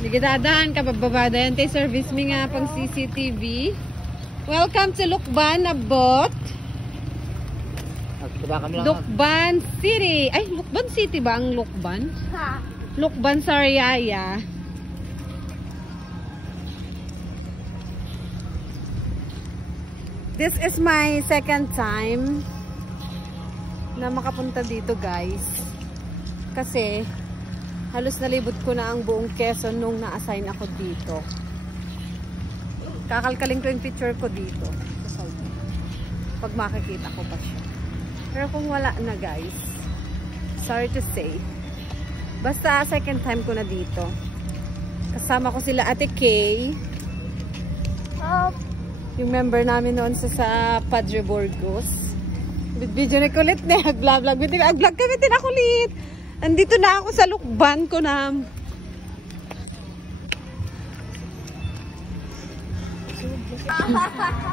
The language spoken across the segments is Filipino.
Nagdadaan ka bababa yan tay service mi nga pang CCTV. Welcome to Lukban Abot. Lukban City. Ay, Lukban City ba ang Lukban? Ha. Lukban Sariaya. This is my second time na makapunta dito, guys. Kasi halos nalibot ko na ang buong Quezon nung na-assign ako dito. Kakalkaling ko yung picture ko dito. Pag makikita ko pa siya. Pero kung wala na, guys, sorry to say. Basta second time ko na dito. Kasama ko sila Ate Kay. Yung member namin noon sa Padre Burgos. Video na kulit na. Vlog. Vlog kami din ako ulit. Andito na ako sa Lukban ko na.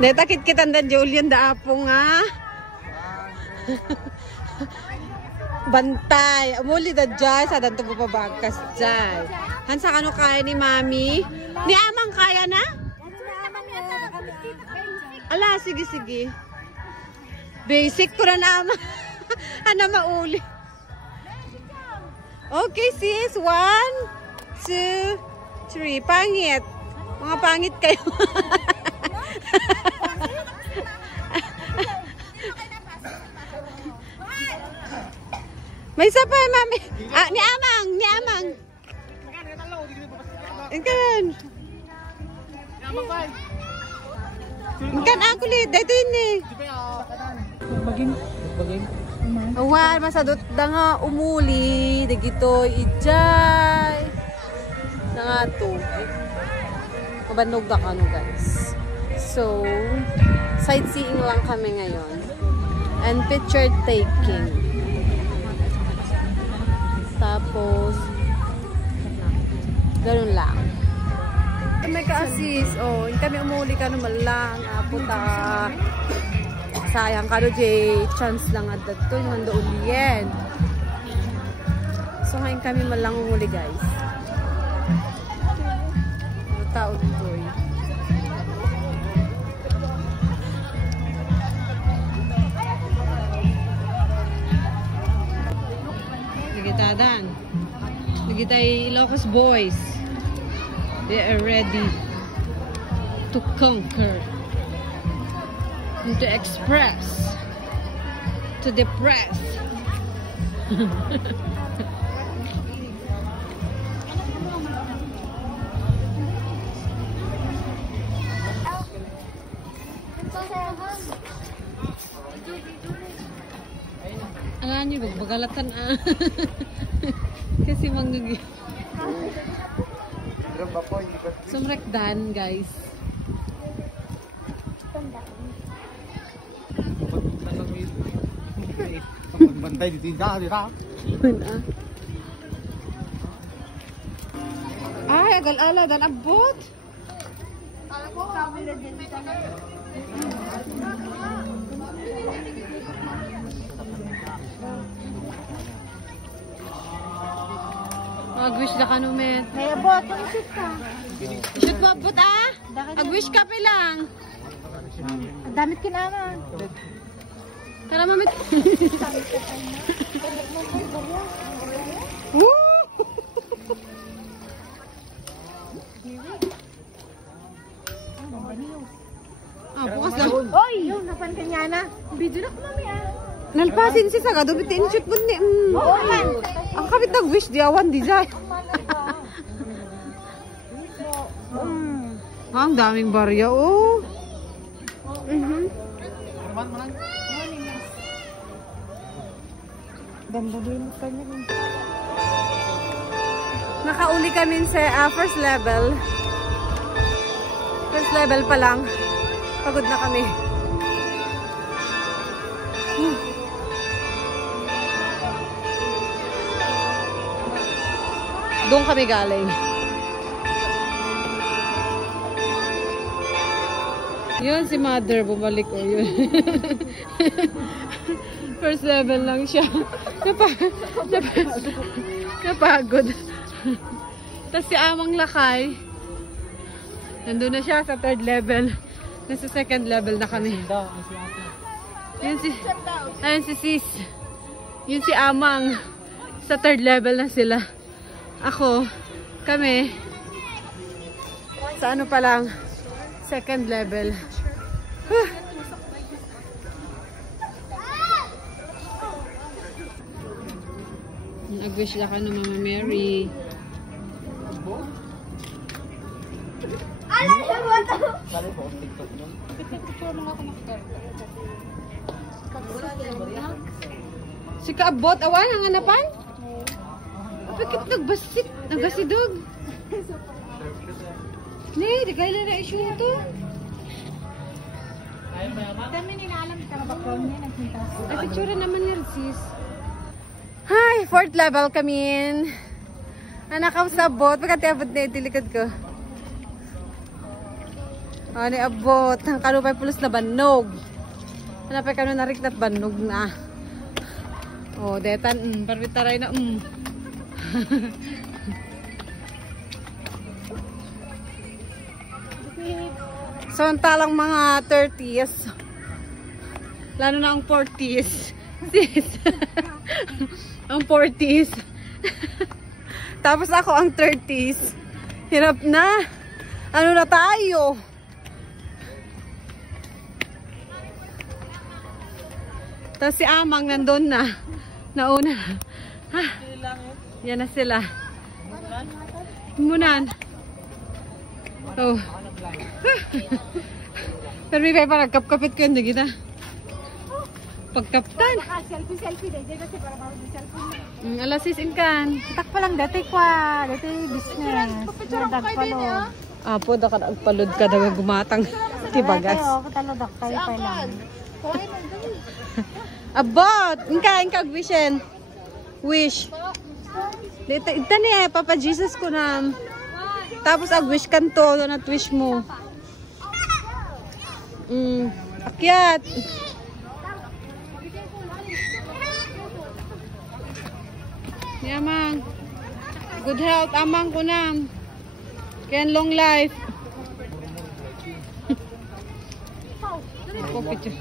Netakit kitanda Julian daapo nga. Bantay. Amuli da jay. Sa danto po pabagkas jay. Hansa kano kaya ni Mami? Ni Amang kaya na? Ala, sige. Basic ko na naman. Ano mauli? Okay, sis. 1, 2, 3. Pangit. Mga pangit kayo. May isa pa, Mami. Ah, ni Amang. Ikan. Ikan ako ulit. Dito yun eh. Bagin. Awan, masadot na nga umuli. Dagito, ijay. Na nga to. Mabanog na ka, guys. So, sightseeing lang kami ngayon. And picture taking. Tapos, ganun lang. May ka-assist. Oh, hindi kami umuli ka naman lang. Puta. Sayang ka do, Jay. Chance lang at dato. Yung mando uliyen. So, ngayon kami malang umuli, guys. Tao dito eh. Nagitadan. Nagitay Ilocos boys. They are ready to conquer, to express, to depress. Alam niyo, bagalatan kasi manggagi. Sumrekdan, guys. Bantay di tinda, di ba? Ay, agal-ala dan abot. Mag-wish na ka numet. May abot, shoot ka. Shoot mo abot ah? Mag-wish ka pa lang. Ang damit kinama. Tara mamit. Bukas lang. Oy! Yung napan kanya na. Video na ko mami ah. Nalpasin si Saga. Dubitin shoot mo ni. Oo man. Ang kapit nag-wish di awan di jay. Ang daming barya oh. Ganda din mo kanya. Nakauli kami sa first level. First level pa lang. Pagod na kami. Doon kami galing. Yun si Mother, bumalik ko yun. First level lang siya. Napagod. Tapos si Amang Lakay, nandun na siya sa 3rd level. Nasa 2nd level na kami. Yun si Sis. Yun si Amang. Sa 3rd level na sila. Ako, kami, sa ano pa lang, 2nd level. Nag-wish lang ka na Mama Mary. Si Kaabot, awan ang hanapan? Bakit nagbasit? Nagasidog? Nee, dagay na issue to. Kami ninalam sa background niya, nagpunta. Ay, picture naman yan, sis. Hi, 4th level kami. Anak ako sa abot. Pagkati abot na ito likod ko. Ano abot. Ang kanupay pulos na banog. Hanapay kanu narik na banog na. Oh, detan. Parvitaray na. So, ang talang mga 30s. Lalo na ang 40s. Sis. Ang 40s. Tapos ako ang 30s. Hirap na. Ano na tayo? Tapos si Amang nandun na. Nauna. Ha? Yan na sila. Munan. Oh. Pero may pa nagkapkapit ko yun. Kita. Pagkaptan. Selfie din. Kasi para selfie. Alasis inkan. Tak pa lang dati kwa. Dati business. Nagpalo. Apo, agpalod ka daw gumatang. Tibagas. Katalodak kayo pa lang. Abot! Inka wishen. Wish. Dito, ito niya, Papa Jesus ko na. Tapos wish kan to, na wish mo. Akyat. Ni Amang. Good health, Amang ko na. Kaya long life. Ako, picture.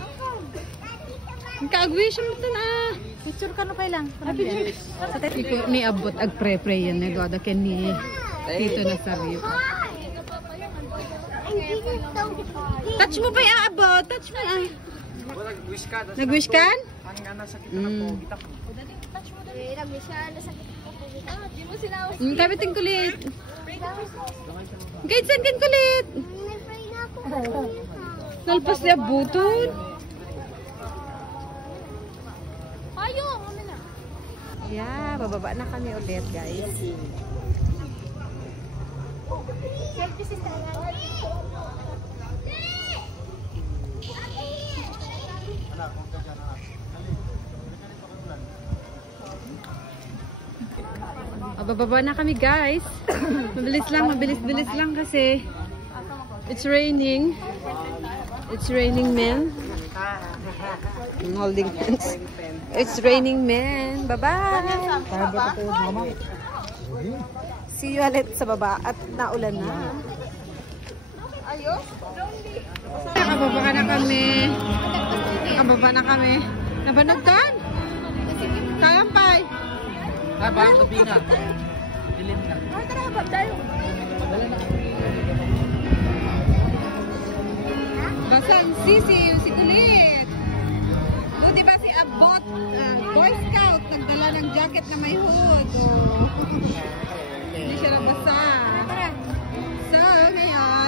Nagka-wish mo ito na. Picture ka no pa lang. Iko ni abot agpre-pray yan na God ken ni Tito na saryo. Touch mo pa abot, touch mo ah. Nag-wish ka. Nag-wish kan? Ang nga nasa kita na po. Kita ko. Kapitin kulit. Kahit saan kan kulit. Nalpas niya buton. Yeah, bababa na kami ulit, guys. Bababa na kami, guys. Mabilis lang kasi it's raining. It's raining, men. I'm holding hands. It's raining, men. Bye-bye. See you ulit sa baba at naulan na. Nakababa na kami. Nabanog ka? Kalampay. Baka tabi na. Dilim na. Basta ang sisiw, si Kulit. Buti ba si Abot, Boy Scout, nagdala ng jacket na may hood. Oh. Hindi siya nabasa. So, ngayon,